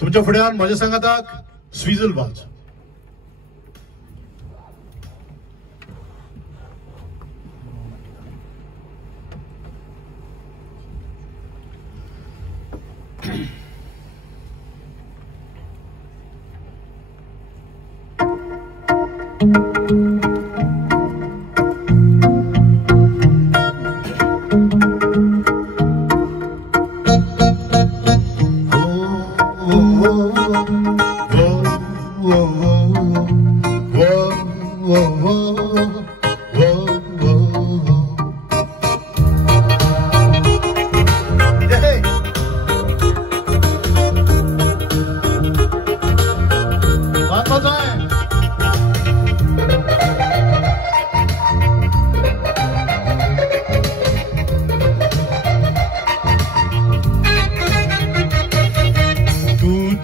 तुमच्या फुड्यान माझ्या सांगाताक स्विझल वाज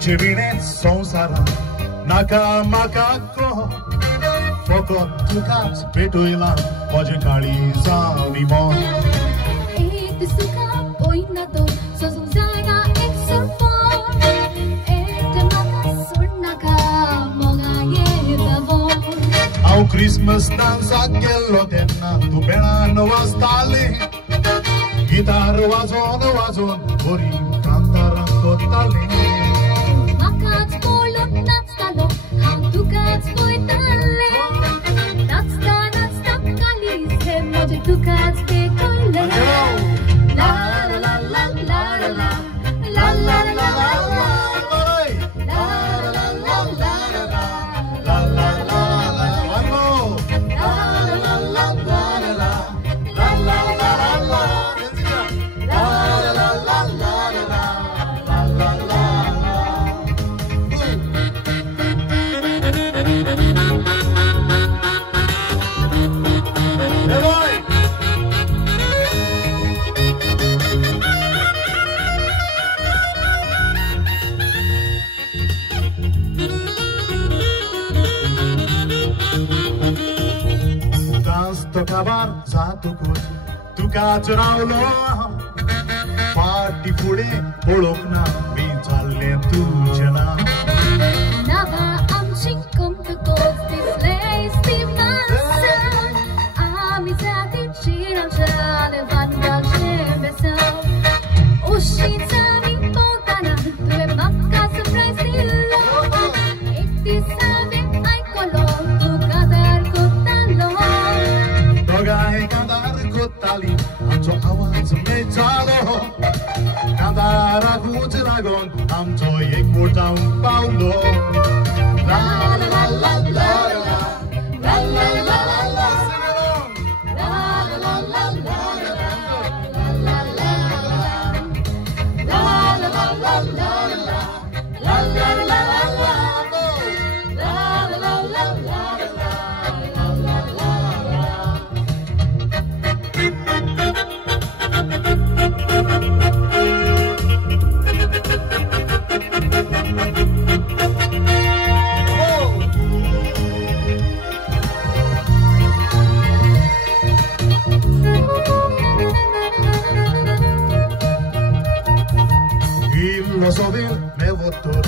Ciebie संसारा नाका माका को फकत तुकाच भेटोयला माझे काळी जावनी मन एक सुका होईना तो सोजून जायना एक सरपण एक माका सोड नाका मोगा येता बोन हांव क्रिसमस डान्साक गेल्लो तेन्ना तूं बेणान वाजताली गिटार वाजोन वाजोन बरी कांतारां कोत्ताली Tu cats pe colle la la la la la la la la la la la acabar जातकूच तुकाच रावलो फाटी फुडे पळोवंक ना मी चालले तुझे नांव Nada आमची कमतकच दिसले स्तिमासा आमी जातीची रावशाले वानगाचे बेसाव उशीच आमी पोवताना तुवें म्हाका सरप्रायज दिलो एक दीस हांवें आयकलो तूं कादार कोत्तालो दोगांय कांतार कोत्ताली आमचो आवाज मेळटालो कांताराक उंच लागून आमचो एक मोठ जावन Paulo La la la la la la la la la la la la la la la la la la sobie nevotor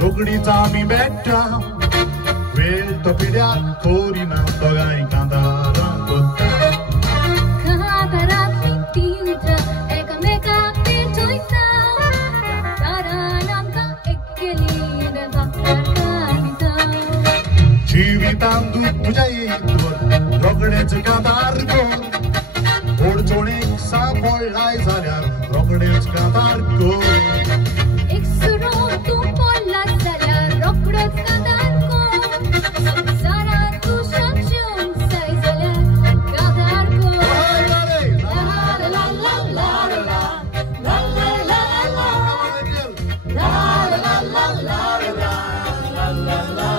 rognit ami metta velto pidiak korina dogai kandara kotta Kadarat mititra ekameka pitoita Karanamka ekkelide vakkar kanita जीवितांदू तुझ्या येतोर रोकडेच कांतार कोर ओडचोणेक सापडलाय जाल्यार रोकडेच कांतार कोर एक सुरो तूं पडलास जाल्यार रोकडोच कांतार कोर जरा तूं शांतून जाय जाल्यार कांतार कोर ला ला ला ला ला ला ला ला ला ला ला ला ला ला ला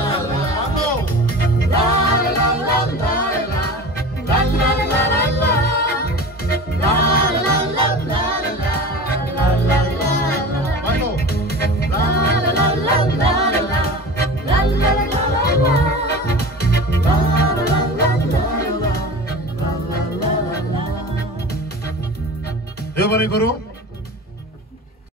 देव बरें करूं.